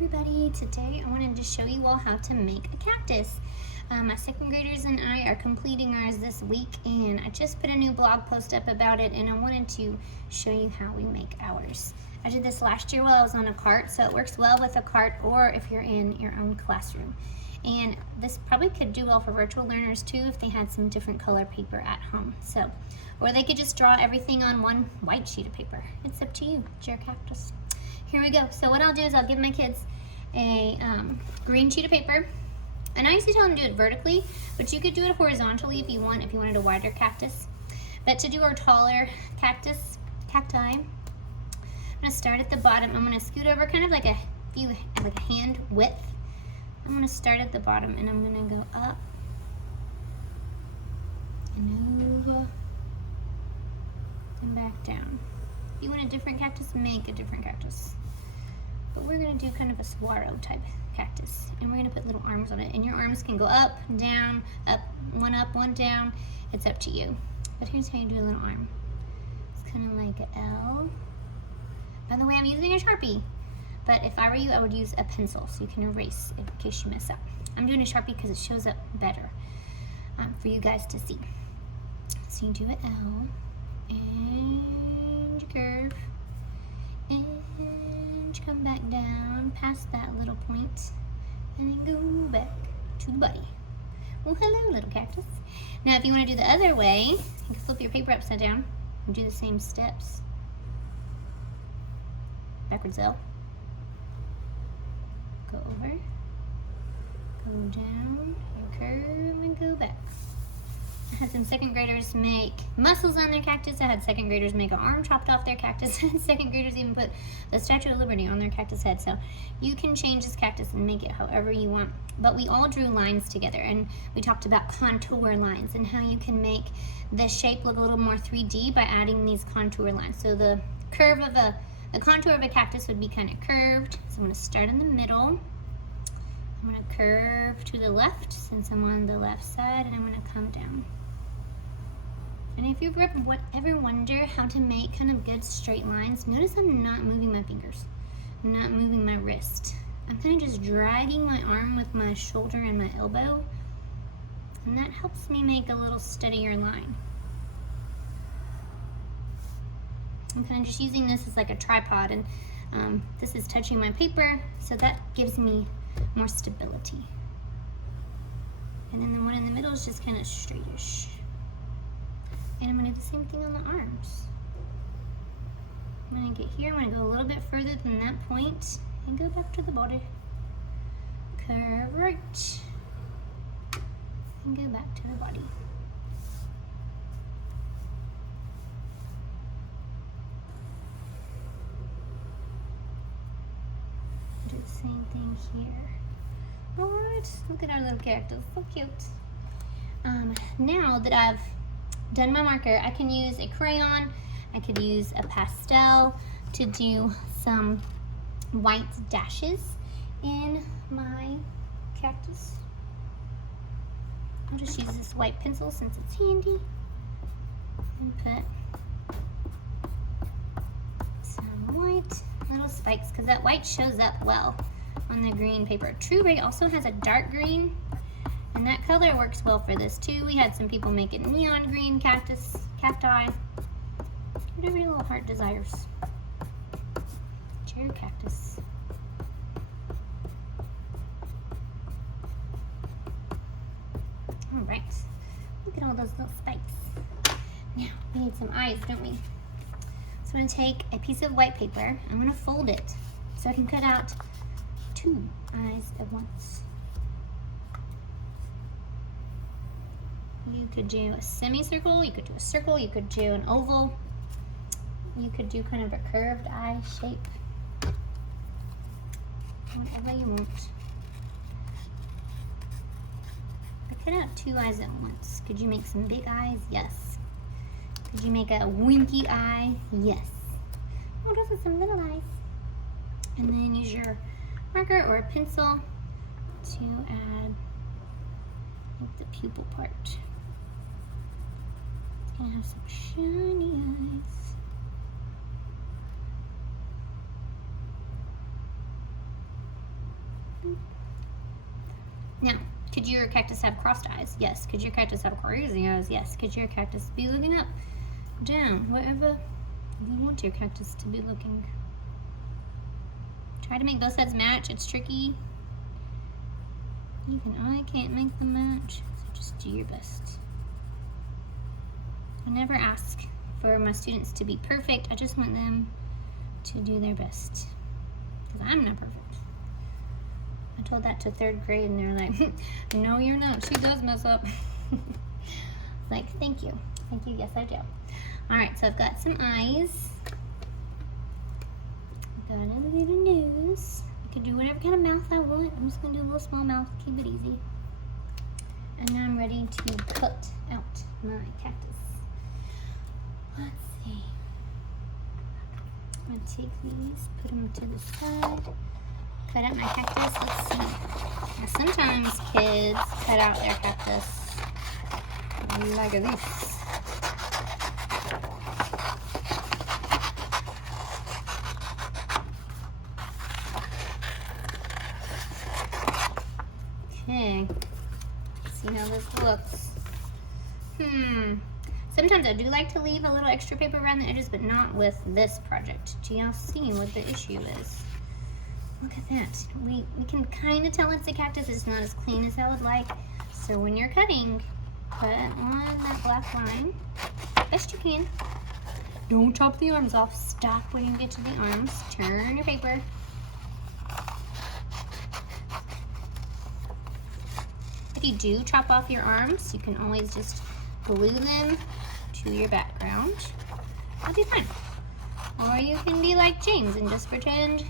everybody, today I wanted to show you all how to make a cactus. My second graders and I are completing ours this week, and I just put a new blog post up about it, and I wanted to show you how we make ours. I did this last year while I was on a cart, so it works well with a cart or if you're in your own classroom. And this probably could do well for virtual learners too if they had some different color paper at home. Or they could just draw everything on one white sheet of paper. It's up to you. It's your cactus. Here we go. So what I'll do is I'll give my kids a green sheet of paper. And I usually tell them to do it vertically, but you could do it horizontally if you wanted a wider cactus. But to do our taller cacti, I'm gonna start at the bottom. I'm gonna scoot over kind of like a hand width. I'm gonna start at the bottom and I'm gonna go up and over and back down. If you want a different cactus, make a different cactus. But we're gonna do kind of a saguaro type cactus, and we're gonna put little arms on it, and your arms can go up, one down. It's up to you. But here's how you do a little arm. It's kind of like an L. By the way, I'm using a Sharpie, but if I were you, I would use a pencil so you can erase in case you mess up. I'm doing a Sharpie because it shows up better for you guys to see. So you do an L, and you curve, and you come back down past that little point, and then go back to the body. Well, hello, little cactus. Now, if you want to do the other way, you can flip your paper upside down and do the same steps. Backwards L. Go over, go down, and curve, and go back. I had some second graders make muscles on their cactus. I had second graders make an arm chopped off their cactus. And second graders even put the Statue of Liberty on their cactus head. So you can change this cactus and make it however you want. But we all drew lines together, and we talked about contour lines and how you can make the shape look a little more 3D by adding these contour lines. So the contour of a cactus would be kind of curved. So I'm going to start in the middle. I'm going to curve to the left since I'm on the left side, and I'm going to come down. And if you've ever wondered how to make kind of good straight lines, notice I'm not moving my fingers. I'm not moving my wrist. I'm kind of just dragging my arm with my shoulder and my elbow, and that helps me make a little steadier line. I'm kind of just using this as like a tripod, and this is touching my paper, so that gives me more stability. And then the one in the middle is just kind of straightish. And I'm going to do the same thing on the arms. I'm going to get here, I'm going to go a little bit further than that point and go back to the body. Curve right and go back to the body. Do the same thing here. Alright, look at our little cactus, so cute. Now that I've done my marker, I can use a crayon, I could use a pastel to do some white dashes in my cactus. I'll just use this white pencil since it's handy and put some white little spikes because that white shows up well on the green paper. True Ray also has a dark green, and that color works well for this too. We had some people make it neon green cacti, whatever your little heart desires. Cherry cactus. All right, look at all those little spikes. Now, we need some eyes, don't we? So I'm gonna take a piece of white paper, I'm gonna fold it so I can cut out 2 eyes at once. You could do a semicircle, you could do a circle, you could do an oval, you could do kind of a curved eye shape, whatever you want. I cut out 2 eyes at once. Could you make some big eyes? Yes. Could you make a winky eye? Yes. Oh, those are some little eyes. And then use your marker or a pencil to add the pupil part. It's gonna have some shiny eyes. Now, could your cactus have crossed eyes? Yes. Could your cactus have crazy eyes? Yes. Could your cactus be looking up, down, wherever you want your cactus to be looking? Try to make both sides match. It's tricky. Even I can't make them match, so just do your best. I never ask for my students to be perfect. I just want them to do their best, because I'm not perfect. I told that to 3rd grade and they're like, no you're not, she does mess up. Like, thank you, yes I do. Alright, so I've got some eyes. I've got a little nose. I can do whatever kind of mouth I want. I'm just going to do a little small mouth, keep it easy. And now I'm ready to cut out my cactus. Let's see. I'm going to take these, put them to the side. Cut out my cactus. Let's see. Now, sometimes kids cut out their cactus like this. Okay. Let's see how this looks. Sometimes I do like to leave a little extra paper around the edges, but not with this project. Do y'all see what the issue is? Look at that. We can kind of tell it's a cactus. It's not as clean as I would like. So when you're cutting, put on that black line best you can. Don't chop the arms off. Stop when you get to the arms. Turn your paper. If you do chop off your arms, you can always just glue them to your background. That'll be fine. Or you can be like James and just pretend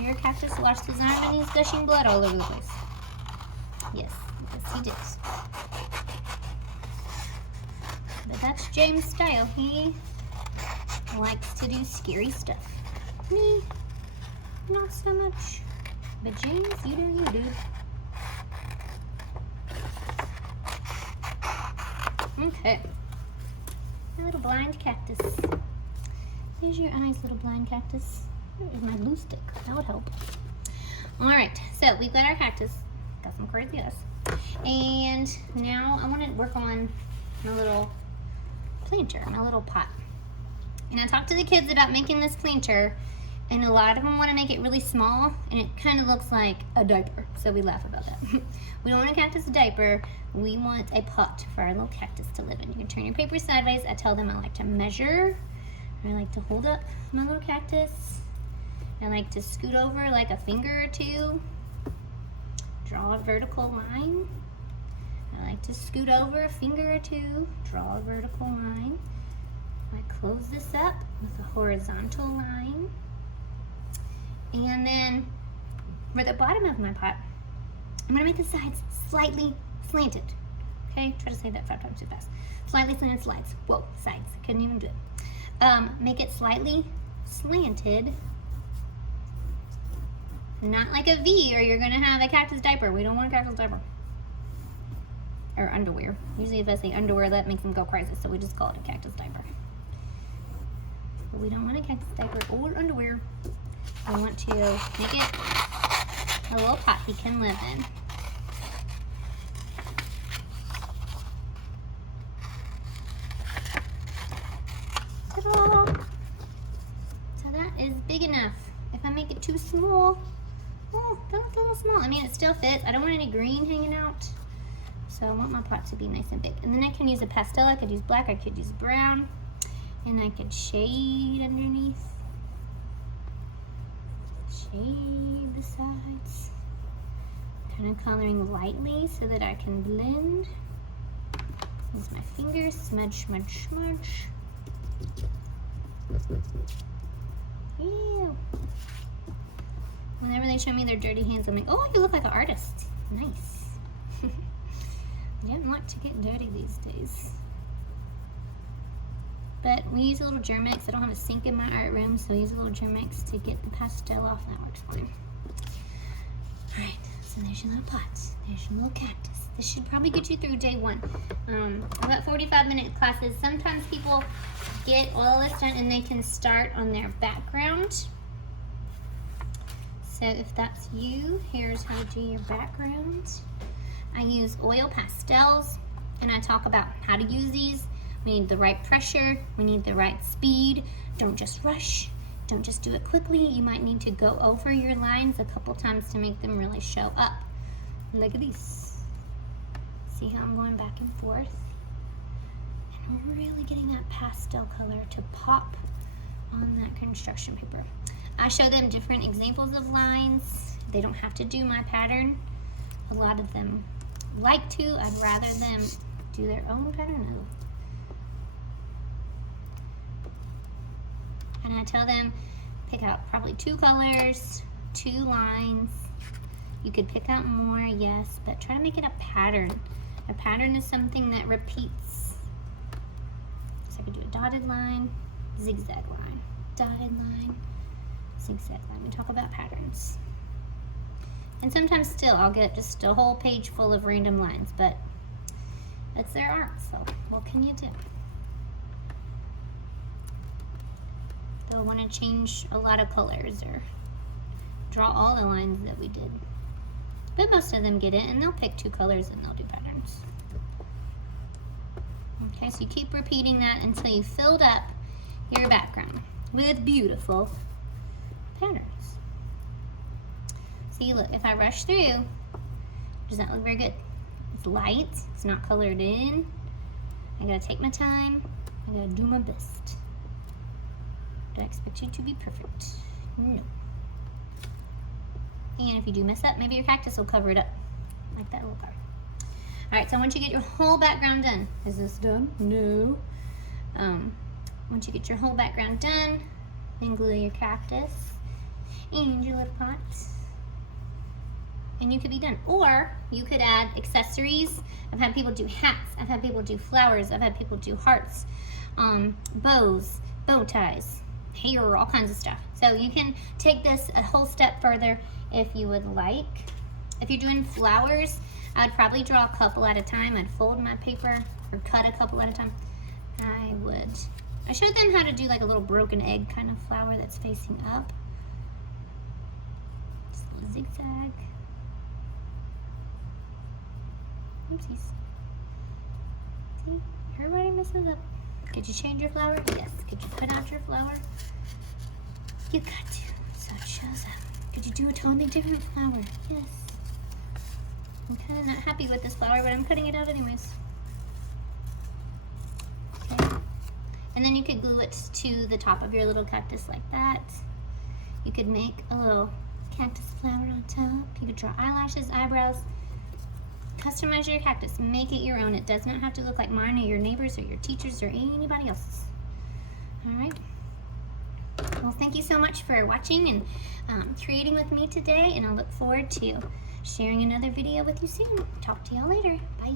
your cactus lost his arm and he's gushing blood all over the place. Yes, he did. But that's James' style. He likes to do scary stuff. Me, not so much. But James, you do you, dude. Okay. My little blind cactus. Here's your eyes, little blind cactus. There's my glue stick. That would help. Alright, so we've got our cactus. Got some crazy eyes. And now I want to work on my little planter, my little pot. And I talked to the kids about making this planter, and a lot of them want to make it really small, and it kind of looks like a diaper. So we laugh about that. We don't want a cactus diaper. We want a pot for our little cactus to live in. You can turn your paper sideways. I tell them I like to measure. I like to hold up my little cactus. I like to scoot over like a finger or two. Draw a vertical line. I like to scoot over a finger or two. Draw a vertical line. I close this up with a horizontal line. And then for the bottom of my pot, I'm going to make the sides slightly slanted. Okay, try to say that 5 times too fast. Slightly slanted slides. Whoa, sides. Couldn't even do it. Make it slightly slanted. Not like a V, or you're going to have a cactus diaper. We don't want a cactus diaper. Or underwear. Usually if I say underwear, that makes them go crazy, so we just call it a cactus diaper. But we don't want a cactus diaper or underwear. We want to make it a little pot he can live in. Ta-da! So that is big enough. If I make it too small, oh, that looks a little small. I mean, it still fits. I don't want any green hanging out. So I want my pot to be nice and big. And then I can use a pastel. I could use black. I could use brown. And I could shade underneath. Shade the sides. Kind of coloring lightly so that I can blend. Use my fingers. Smudge, smudge, smudge. Ew. Whenever they show me their dirty hands, I'm like, oh, you look like an artist. Nice. I don't like to get dirty these days. But we use a little Germex. I don't have a sink in my art room, so I use a little Germex to get the pastel off. That works fine. Alright, so there's your little pot. There's your little cactus. This should probably get you through day 1. I've got 45-minute classes. Sometimes people get all this done and they can start on their background. So if that's you, here's how to do your background. I use oil pastels, and I talk about how to use these. We need the right pressure, we need the right speed. Don't just rush, don't just do it quickly. You might need to go over your lines a couple times to make them really show up. Look at these. See how I'm going back and forth? And really getting that pastel color to pop on that construction paper. I show them different examples of lines. They don't have to do my pattern. A lot of them like to. I'd rather them do their own pattern. And I tell them, pick out probably 2 colors, 2 lines. You could pick out more, yes, but try to make it a pattern. A pattern is something that repeats. So I could do a dotted line, zigzag line, dotted line, zigzag line. We talk about patterns. And sometimes still I'll get just a whole page full of random lines, but that's their art, so what can you do? They'll want to change a lot of colors or draw all the lines that we did. But most of them get it, and they'll pick 2 colors and they'll do patterns. Okay, so you keep repeating that until you filled up your background with beautiful patterns. See, look, if I rush through, does that look very good? It's light, it's not colored in. I gotta take my time, I gotta do my best. Do I expect you to be perfect? No. And if you do mess up, maybe your cactus will cover it up, like that little car. All right, so once you get your whole background done, is this done? No. Once you get your whole background done, then glue your cactus and your little pot, and you could be done. Or you could add accessories. I've had people do hats, I've had people do flowers, I've had people do hearts, bows, bow ties, hair, all kinds of stuff. So you can take this a whole step further if you would like. If you're doing flowers, I'd probably draw a couple at a time. I'd fold my paper or cut a couple at a time. I showed them how to do like a little broken egg kind of flower that's facing up. Just a little zigzag. Oopsies. See, everybody messes up. Could you change your flower? Yes. Could you cut out your flower? You got to, so it shows up. Could you do a totally different flower? Yes. I'm kind of not happy with this flower, but I'm cutting it out anyways. Okay. And then you could glue it to the top of your little cactus like that. You could make a little cactus flower on top. You could draw eyelashes, eyebrows. Customize your cactus. Make it your own. It does not have to look like mine or your neighbors or your teachers or anybody else's. All right. Well, thank you so much for watching and creating with me today, and I look forward to sharing another video with you soon. Talk to y'all later. Bye.